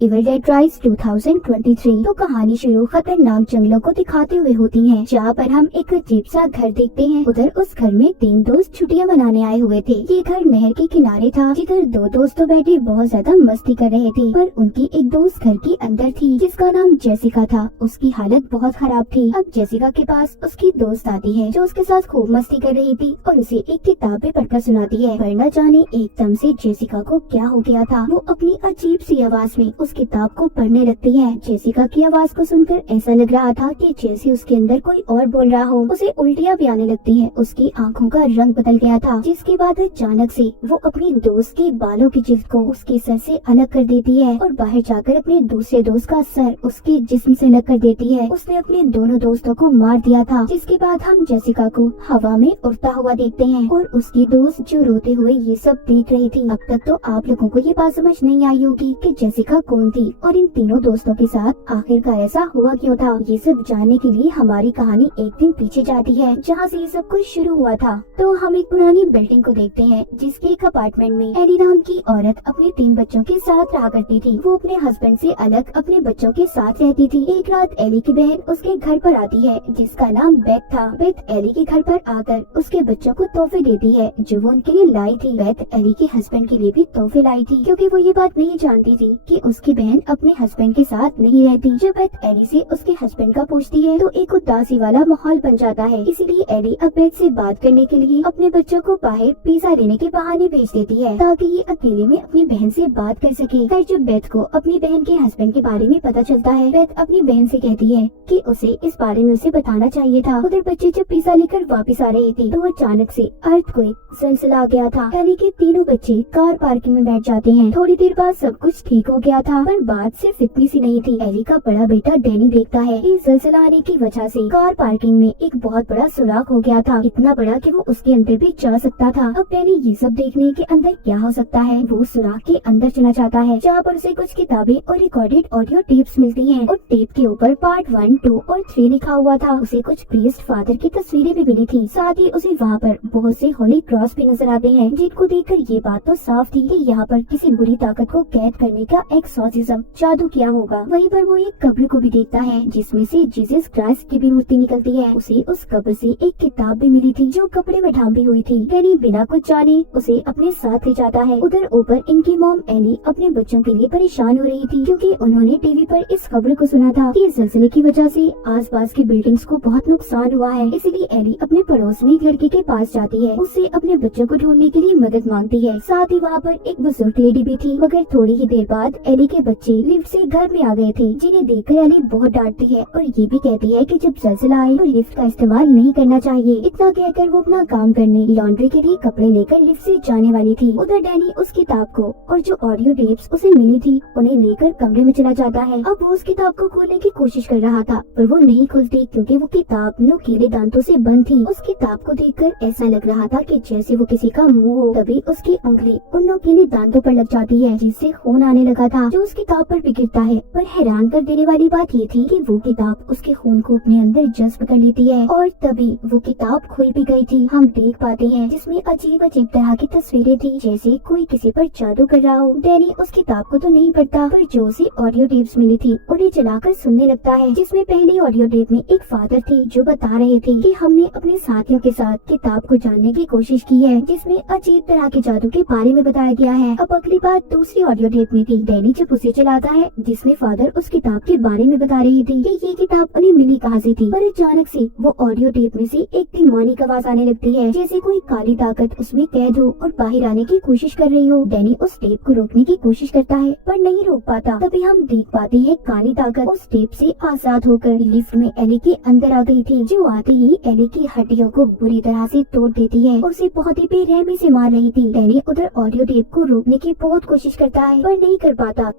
Evil dead rise 2023। तो कहानी शुरू खतरनाक जंगलों को दिखाते हुए होती है, जहाँ पर हम एक अजीब सा घर देखते हैं। उधर उस घर में 3 दोस्त छुट्टियां मनाने आए हुए थे। ये घर नहर के किनारे था, जिधर 2 दोस्तों बैठे बहुत ज्यादा मस्ती कर रहे थे। पर उनकी एक दोस्त घर के अंदर थी, जिसका नाम जेसिका था। उसकी हालत बहुत खराब थी। अब जेसिका के पास उसकी दोस्त आती है, जो उसके साथ खूब मस्ती कर रही थी और उसे एक किताब भी पढ़कर सुनाती है। पर न जाने एकदम से जेसिका को क्या हो गया था। वो अपनी अजीब सी आवाज में उस किताब को पढ़ने लगती है। जेसिका की आवाज को सुनकर ऐसा लग रहा था कि जैसे उसके अंदर कोई और बोल रहा हो। उसे उल्टियाँ भी आने लगती है। उसकी आंखों का रंग बदल गया था, जिसके बाद अचानक से वो अपनी दोस्त के बालों की जिल्द को उसके सर से अलग कर देती है और बाहर जाकर अपने दूसरे दोस्त का सर उसके जिस्म से अलग कर देती है। उसने अपने दोनों दोस्तों को मार दिया था। जिसके बाद हम जेसिका को हवा में उड़ता हुआ देखते हैं और उसकी दोस्त जो रोते हुए ये सब देख रही थी। अब तक तो आप लोगों को ये बात समझ नहीं आई होगी कि जेसिका कौन थी और इन तीनों दोस्तों के साथ आखिरकार ऐसा हुआ क्यों था। ये सब जानने के लिए हमारी कहानी एक दिन पीछे जाती है, जहाँ से ये सब कुछ शुरू हुआ था। तो हम एक पुरानी बिल्डिंग को देखते हैं, जिसके एक अपार्टमेंट में एली नाम की औरत अपने 3 बच्चों के साथ रहा करती थी। वो अपने हस्बैंड से अलग अपने बच्चों के साथ रहती थी। एक रात एली की बहन उसके घर पर आती है, जिसका नाम बेथ था। बेथ एली के घर पर आकर उसके बच्चों को तोहफे देती है, जो वो उनके लिए लाई थी। बेथ एली के हस्बैंड के लिए भी तोहफे लाई थी, क्योंकि वो ये बात नहीं जानती थी कि उसकी बहन अपने हस्बैंड के साथ नहीं रहती। जब बेथ एली से उसके हस्बैंड का पूछती है, तो एक उदासी वाला माहौल बन जाता है। इसीलिए एली अब बेथ से बात करने के लिए अपने बच्चों को बाहर पिज्जा लेने के बहाने भेज देती है, ताकि ये अकेले में अपनी बहन से बात कर सके। फिर जब बेथ को अपनी बहन के हस्बैंड के बारे में पता चलता है, बेथ अपनी बहन से कहती है कि उसे इस बारे में उसे बताना चाहिए था। उधर बच्चे जब पिज्जा लेकर वापस आ रहे थे, तो अचानक से अर्थक्वेक ज़लज़ला आ गया था। एली के तीनों बच्चे कार पार्किंग में बैठ जाते हैं। थोड़ी देर बाद सब कुछ ठीक हो गया था, पर बात सिर्फ इतनी सी नहीं थी। एली का बड़ा बेटा डैनी देखता है कि ज़लज़ला आने की वजह से कार पार्किंग में एक बहुत बड़ा सुराख हो गया था, इतना बड़ा कि वो उसके अंदर भी जा सकता था। अब डैनी ये सब देखने के अंदर क्या हो सकता है, वो सुराख के अंदर चला जाता है, जहाँ पर उसे कुछ किताबें और रिकॉर्डेड ऑडियो टेप्स मिलती हैं और टेप के ऊपर पार्ट 1, 2 और 3 लिखा हुआ था। उसे कुछ प्रीस्ट फादर की तस्वीरें भी मिली थी। साथ ही उसे वहाँ पर बहुत से होली क्रॉस भी नजर आते हैं, जिनको देखकर ये बात तो साफ थी कि यहाँ पर किसी बुरी ताकत को कैद करने का एक्सॉर्सिज्म जादू किया होगा। वहीं पर वो एक कब्र को भी देखता है, जिसमें से जीसस क्राइस्ट की भी मूर्ति निकलती है। उसे उस कब्र से एक किताब भी मिली थी, जो कपड़े में ढांपी हुई थी। डैनी बिना कुछ जाने उसे अपने साथ ले जाता है। उधर ऊपर इनकी मॉम एली अपने बच्चों के लिए परेशान हो रही थी, क्योंकि उन्होंने टीवी पर इस खबर को सुना था कि ज़लज़ले की वजह से आसपास की बिल्डिंग्स को बहुत नुकसान हुआ है। इसीलिए एली अपने पड़ोस में एक लड़के के पास जाती है, उससे अपने बच्चों को ढूंढने के लिए मदद मांगती है। साथ ही वहाँ पर एक बुजुर्ग लेडी भी थी। मगर थोड़ी ही देर बाद एली के बच्चे लिफ्ट से घर में आ गए थे, जिन्हें देखकर एली बहुत डांटती है और ये भी कहती है कि जब ज़लज़ला आए तो लिफ्ट का इस्तेमाल नहीं करना चाहिए। इतना कहकर वो अपना काम करने लॉन्ड्री के लिए कपड़े लेकर लिफ्ट से जाने वाली थी। उधर डैनी उस किताब को और जो ऑडियो टेप्स उसे मिली थी उन्हें लेकर कमरे में चला जाता है। अब वो उस किताब को खोलने की कोशिश कर रहा था, पर वो नहीं खुलती, क्योंकि वो किताब नुकीले दांतों से बंद थी। उस किताब को देखकर ऐसा लग रहा था कि जैसे वो किसी का मुंह हो। तभी उसकी उंगली उन नुकीले दांतों पर लग जाती है, जिससे खून आने लगा था, जो उस किताब पर भी गिरता है। पर हैरान कर देने वाली बात ये थी कि वो किताब उसके खून को अपने अंदर जज्ब कर लेती है और तभी वो किताब खुल भी गई थी। हम देख पाते हैं जिसमें अजीब अजीब तरह की तस्वीरें थी, जैसे कोई किसी पर जादू कर रहा हो। डैनी उस किताब को तो नहीं पढ़ता, पर जो उसे ऑडियो टेप्स मिली थी उन्हें चलाकर सुनने लगता है, जिसमें पहली ऑडियो टेप में एक फादर थे जो बता रहे थे कि हमने अपने साथियों के साथ किताब को जानने की कोशिश की है, जिसमें अजीब तरह के जादू के बारे में बताया गया है। अब अगली बात दूसरी ऑडियो टेप में थी। डैनी जब उसे चलाता है, जिसमें फादर उस किताब के बारे में बता रही थी कि ये किताब उन्हें मिली कहाँ से थी। पर अचानक से वो ऑडियो टेप में से एक डिमोनिक आवाज आने लगती है, जैसे कोई काली ताकत उसमें कैद हो और बाहर आने की कोशिश कर रही हो। डैनी उस टेप को रोकने की कोशिश करता है, पर नहीं रोक पाता। तभी हम देख पाते हैं काली ताकत उस टेप से आजाद होकर लिफ्ट में एली के अंदर आ गई थी, जो आते ही एली की हड्डियों को बुरी तरह से तोड़ देती है और उसे बहुत ही बेरहमी से मार रही थी। डैनी उधर ऑडियो टेप को रोकने की बहुत कोशिश करता है, पर नहीं कर पाता।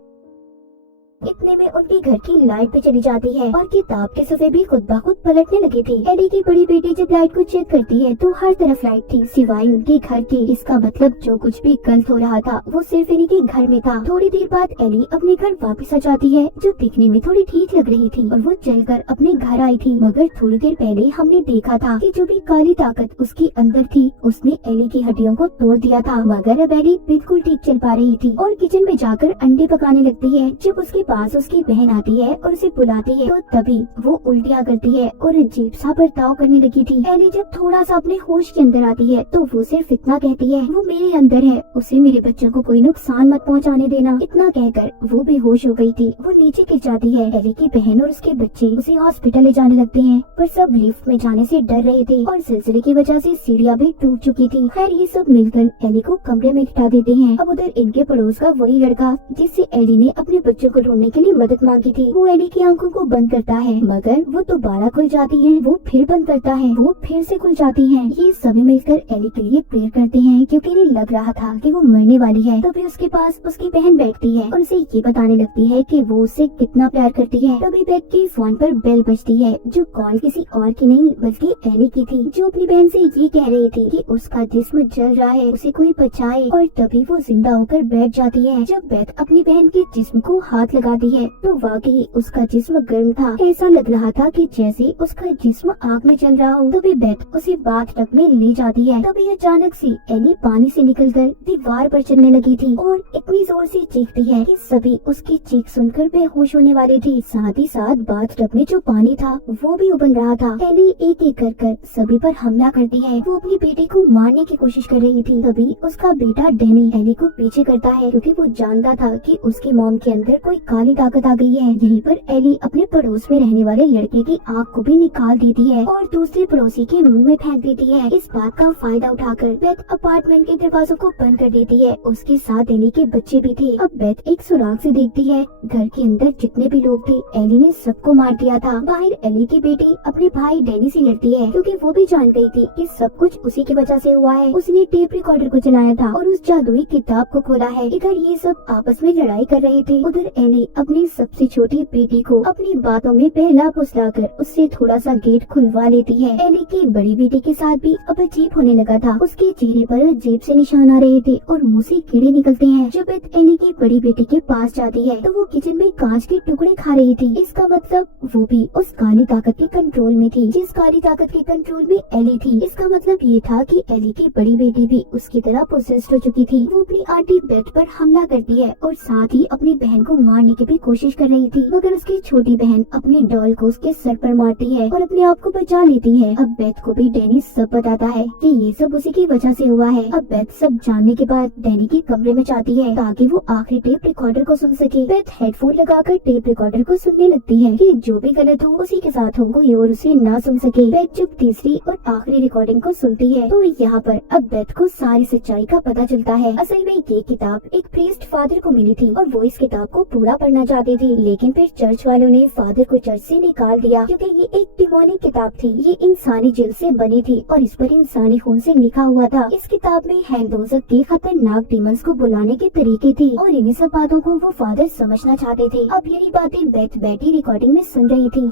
इतने में उनके घर की लाइट भी चली जाती है और किताब के सफ़े भी खुद ब खुद पलटने लगे थे। एली की बड़ी बेटी जब लाइट को चेक करती है तो हर तरफ लाइट थी सिवाय उनके घर के। इसका मतलब जो कुछ भी गलत हो रहा था वो सिर्फ एली के घर में था। थोड़ी देर बाद एली अपने घर वापस आ जाती है जो दिखने में थोड़ी ठीक लग रही थी और वो चलकर अपने घर आई थी। मगर थोड़ी देर पहले हमने देखा था कि जो भी काली ताकत उसके अंदर थी उसने एली की हड्डियों को तोड़ दिया था। मगर अब एली बिल्कुल ठीक चल पा रही थी और किचन में जाकर अंडे पकाने लगती है। जब उसके पास उसकी बहन आती है और उसे बुलाती है तो तभी वो उल्टियाँ करती है और अजीब सा बर्ताव करने लगी थी। एली जब थोड़ा सा अपने होश के अंदर आती है तो वो सिर्फ इतना कहती है, वो मेरे अंदर है, उसे मेरे बच्चों को कोई नुकसान मत पहुंचाने देना। इतना कहकर वो बेहोश हो गई थी। वो नीचे गिर जाती है। एली की बहन और उसके बच्चे उसे हॉस्पिटल ले जाने लगते हैं पर सब लिफ्ट में जाने से डर रहे थे और सिलसिले की वजह से सीढ़ियाँ भी टूट चुकी थी। खैर ये सब मिलकर एली को कमरे में लिटा देते हैं। अब उधर इनके पड़ोस का वही लड़का जिससे एली ने अपने बच्चों को ढूंढने के लिए मदद मांगी थी, वो एली की आंखों को बंद करता है मगर वो दोबारा खुल जाती है। वो फिर बंद करता है, वो फिर से खुल जाती है। ये सभी मिलकर एली के लिए प्रेयर करते हैं क्योंकि इन्हें लग रहा था कि वो मरने वाली है। तभी उसके पास उसकी बहन बैठती है और उसे ये बताने लगती है कि वो उससे कितना प्यार करती है। तभी बेथ की फोन पर बेल बजती है जो कॉल किसी और की नहीं बल्कि एली की थी, जो अपनी बहन से ये कह रही थी कि उसका जिस्म जल रहा है, उसे कोई बचाए। और तभी वो जिंदा होकर बैठ जाती है। जब बेथ अपनी बहन के जिस्म को हाथ लगाती है तो वाकई उसका जिस्म गर्म था। ऐसा लग रहा था कि जैसे उसका जिस्म आग में जल रहा हो। तभी बेथ उसे बाथटब में ले जाती है। तभी अचानक से एली पानी से निकलकर दीवार पर चलने लगी थी और इतनी जोर से चीखती है कि सभी उसकी चीख सुनकर बेहोश होने वाले थे। साथ ही साथ बाथटब में जो पानी था वो भी उबल रहा था। एली एक एक कर सभी पर हमला करती है। वो अपनी बेटी को मारने की कोशिश कर रही थी। तभी उसका बेटा डैनी एली को पीछे करता है क्योंकि वो जानता था कि उसकी मॉम के अंदर कोई काली ताकत आ गई है। यहीं पर एली अपने पड़ोस में रहने वाले लड़के की आँख को भी निकाल देती है और दूसरे पड़ोसी के मुंह में फेंक देती है। इस बात का फायदा उठाकर बेथ अपार्टमेंट के दरवाजों को बंद कर देती है। उसके साथ एली के बच्चे भी थे। अब बेथ एक सुराग से देखती है घर के अंदर जितने भी लोग थे एली ने सबको मार दिया था। बाहर एली की बेटी अपने भाई डैनी से लड़ती है क्योंकि वो भी जान गई थी कि सब कुछ उसी की वजह से हुआ है। उसने टेप रिकॉर्डर को चलाया था और उस जादुई किताब को खोला है। इधर ये सब आपस में लड़ाई कर रहे थे। उधर एली अपनी सबसे छोटी बेटी को अपनी बातों में बहला फुसलाकर उससे थोड़ा सा गेट खुलवा लेती है। एली की बड़ी बेटी के साथ भी अब अजीब होने लगा था। उसके चेहरे पर अजीब से निशान आ रहे थे और मुंह से कीड़े निकलते हैं। जब बेथ एली की बड़ी बेटी के पास जाती है तो वो किचन में कांच के टुकड़े खा रही थी। इसका मतलब वो भी उस काली ताकत के कंट्रोल में थी जिस काली ताकत के कंट्रोल में एली थी। इसका मतलब ये था कि एली की बड़ी बेटी भी उसकी तरह पोसेस्ड हो चुकी थी। वो अपनी आंटी बेथ पर हमला करती है और साथ ही अपनी बहन को मारने की भी कोशिश कर रही थी मगर उसकी छोटी बहन अपनी डॉल को उसके सर पर मारती है और अपने आप को बचा लेती है। अब बेथ को भी डैनी सब बताता है कि ये सब उसी की वजह से हुआ है। अब बेथ सब जानने के बाद डैनी के कमरे में जाती है ताकि वो आखिरी टेप रिकॉर्डर को सुन सके। बेथ हेडफोन लगाकर टेप रिकॉर्डर को सुनने लगती है कि जो भी गलत हो उसी के साथ हो, कोई और उसे ना सुन सके। बेथ जब तीसरी और आखिरी रिकॉर्डिंग को सुनती है तो यहाँ पर अब बेथ को सारी सच्चाई का पता चलता है। असल में ये किताब एक प्रीस्ट फादर को मिली थी और वो इस किताब को पूरा पढ़ना चाहते थे लेकिन फिर चर्च वालों ने फादर को चर्च से निकाल दिया क्योंकि ये एक डिमोनिक किताब थी। ये इंसानी जिल्द से बनी थी और इस पर इंसानी खून से लिखा हुआ था। इस किताब में हेलदोजक के खतरनाक डीमंस को बुलाने के तरीके थे और इन्हीं सब बातों को वो फादर समझना चाहते थे। अब यही बातें बेथ बैठी रिकॉर्डिंग में सुन रही थी।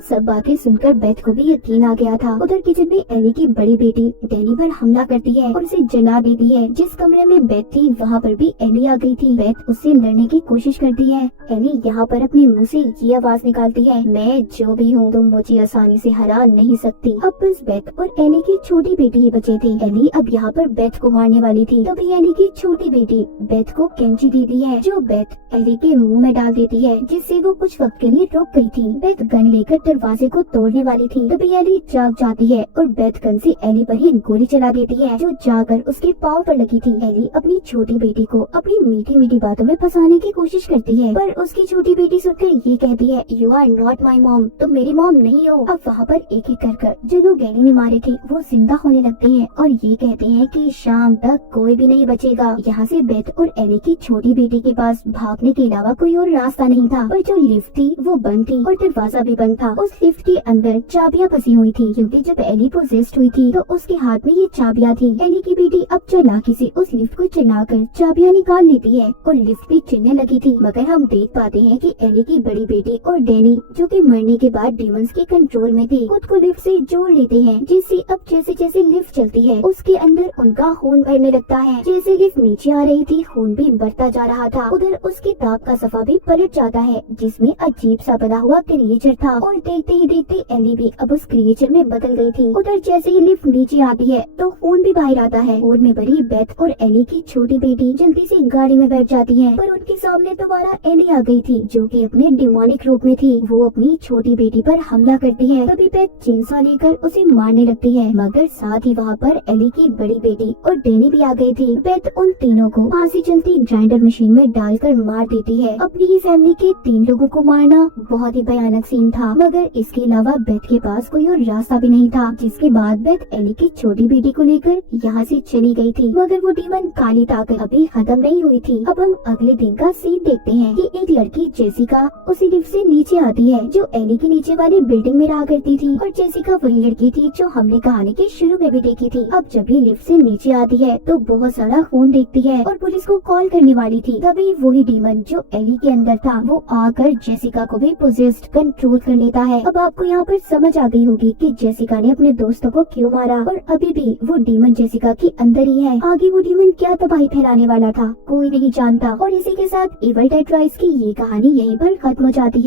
सब बातें सुनकर बेथ को भी यकीन आ गया था। उधर किचन में एली की बड़ी बेटी डैनी पर हमला करती है और उसे जला देती है। जिस कमरे में बेथ थी वहाँ पर भी एली आ गई थी। बेथ उससे लड़ने की कोशिश करती है। एली यहाँ पर अपने मुंह से ये आवाज निकालती है, मैं जो भी हूँ तुम मुझे आसानी से हरा नहीं सकती। अब बस बेथ और एली की छोटी बेटी ही बचे थे। एली अब यहाँ पर बेथ को मारने वाली थी। तभी एली की छोटी बेटी बेथ को कैंची देती है जो बेथ एली के मुंह में डाल देती है जिससे वो कुछ वक्त के लिए रुक गई थी। बेथ गन लेकर दरवाजे को तोड़ने वाली थी। तभी एली जाग जाती है और बेथ गन से एली पर ही गोली चला देती है जो जाकर उसके पाँव पर लगी थी। एली अपनी छोटी बेटी को अपनी मीठी मीठी बातों में फंसाने की कोशिश करती है पर उसकी छोटी बेटी सुनकर ये कहती है, you are not my mom, तुम मेरी मॉम नहीं हो। अब वहाँ पर एक एक कर जो लोग एली ने मारे थे वो जिंदा होने लगते हैं और ये कहते हैं कि शाम तक कोई भी नहीं बचेगा। यहाँ से बेथ और एली की छोटी बेटी के पास भागने के अलावा कोई और रास्ता नहीं था और जो लिफ्ट थी वो बंद थी और दरवाजा भी बंद था। उस लिफ्ट के अंदर चाबियां फंसी हुई थी, क्योंकि जब एली पोजेस्ड हुई थी तो उसके हाथ में ये चाबियां थी। एली की बेटी अब चालाकी से उस लिफ्ट को चलाकर चाबियां निकाल लेती है और लिफ्ट भी चलने लगी थी। मगर हम देख पाते हैं कि एली की बड़ी बेटी और डैनी, जो कि मरने के बाद डीमंस के कंट्रोल में थे, खुद को लिफ्ट से जोड़ लेते हैं, जिससे अब जैसे जैसे लिफ्ट चलती है उसके अंदर उनका खून भरने लगता है। जैसे लिफ्ट नीचे आ रही थी खून भी बढ़ता जा रहा था। उधर उसके ताप का सफा भी पलट जाता है, जिसमें अजीब सा बना हुआ क्रिएचर था, और देखते ही देखते एली भी अब उस क्रिएचर में बदल गई थी। उधर जैसे ही लिफ्ट नीचे आती है तो खून भी बाहर आता है। खून में भरी बेथ और एली की छोटी बेटी जल्दी से गाड़ी में बैठ जाती है, पर उनके सामने दोबारा एली आ गई थी, जो कि अपने डिमोनिक रूप में थी। वो अपनी छोटी बेटी पर हमला करती है। तभी बेथ चेंसा लेकर उसे मारने लगती है, मगर साथ ही वहाँ पर एली की बड़ी बेटी और डैनी भी आ गई थी। बेथ उन तीनों को फांसी चलती ग्राइंडर मशीन में डालकर मार देती है। अपनी ही फैमिली के 3 लोगों को मारना बहुत ही भयानक सीन था, मगर इसके अलावा बेथ के पास कोई और रास्ता भी नहीं था। जिसके बाद बेथ एली की छोटी बेटी को लेकर यहाँ से चली गई थी, मगर वो डीमन काली ताकत अभी खत्म नहीं हुई थी। अब हम अगले दिन का सीन देखते हैं कि एक लड़की जेसिका उसी लिफ्ट से नीचे आती है, जो एली के नीचे वाली बिल्डिंग में रहा करती थी, और जेसिका वही लड़की थी जो हमने कहानी के शुरू में भी देखी थी। अब जब ये लिफ्ट से नीचे आती है तो बहुत सारा खून देखती है और पुलिस को कॉल करने वाली थी। तभी वही डीमन जो एली के अंदर था वो आकर जेसिका को भी पोजेस्ड कंट्रोल कर लेता है। अब आपको यहाँ पर समझ आ गई होगी कि जेसिका ने अपने दोस्तों को क्यों मारा, और अभी भी वो डीमन जेसिका के अंदर ही है। आगे वो डीमन क्या तबाही फैलाने वाला था कोई नहीं जानता। और इसी के साथ इवल डेड राइज की ये कहानी यहीं पर खत्म हो जाती है।